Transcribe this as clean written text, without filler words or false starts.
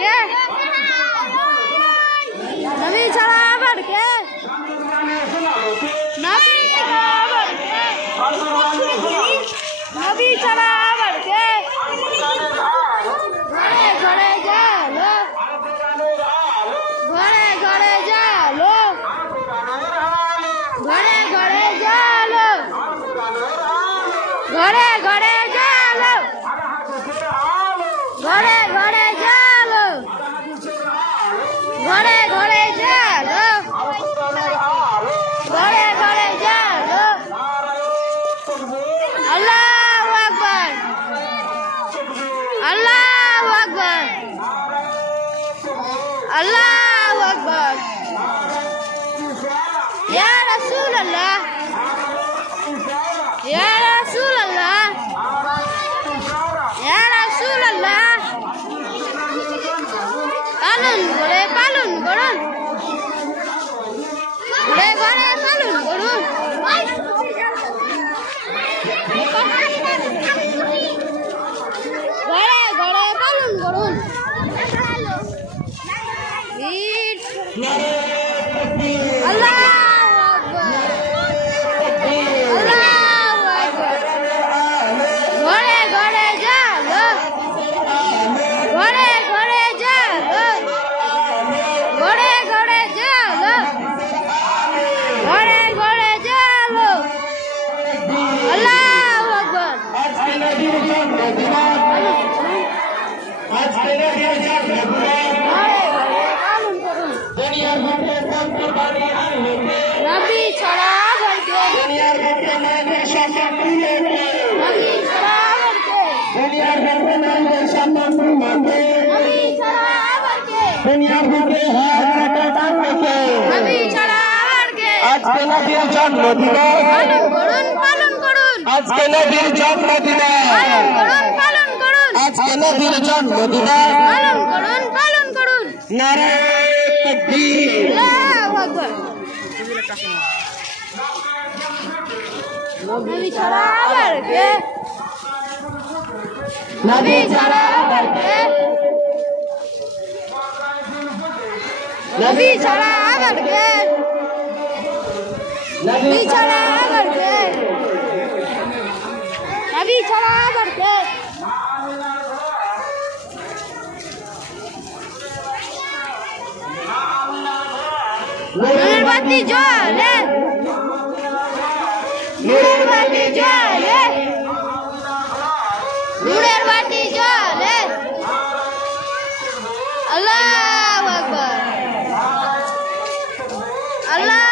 के नबी चला बढ़ के नबी चला बढ़ के नबी चला बढ़ के घरे घरे जा लो घरे घरे जा लो घरे घरे जा लो घरे घरे जा लो घरे घरे जा लो घरे घरे जा लो घरे घरे जा लो अल्लाहु अकबर अल्लाहु अकबर अल्लाहु अकबर या रसूल अल्लाह या रसूल अल्लाह या रसूल अल्लाह पालन করুন ঘরে ঘরে পালন করুন ঘরে ঘরে পালন করুন আল্লাহু আকবার আল্লাহু আকবার ঘরে ঘরে যা লো ঘরে ঘরে যা লো ঘরে ঘরে যা লো ঘরে ঘরে যা লো আল্লাহু আকবার নবী ছড়া ভরকে নবী ছড়া ভরকে নবী ছড়া ভরকে নবী ছড়া ভরকে আজকে নবীর জন্মদিন পালন করুন আজকে নবীর জন্মদিন পালন করুন আজকে নবীর জন্মদিন পালন করুন নারায়ে তাকবীর আল্লাহু আকবার নবী ছড়া ভরকে নবী ছড়া ভরকে नबी चला करके नबी चला करके नबी चला करके नूर बाती ज्वाले नूर बाती ज्वाले नूर बाती ज्वाले अल्लाहु अकबर अल्लाह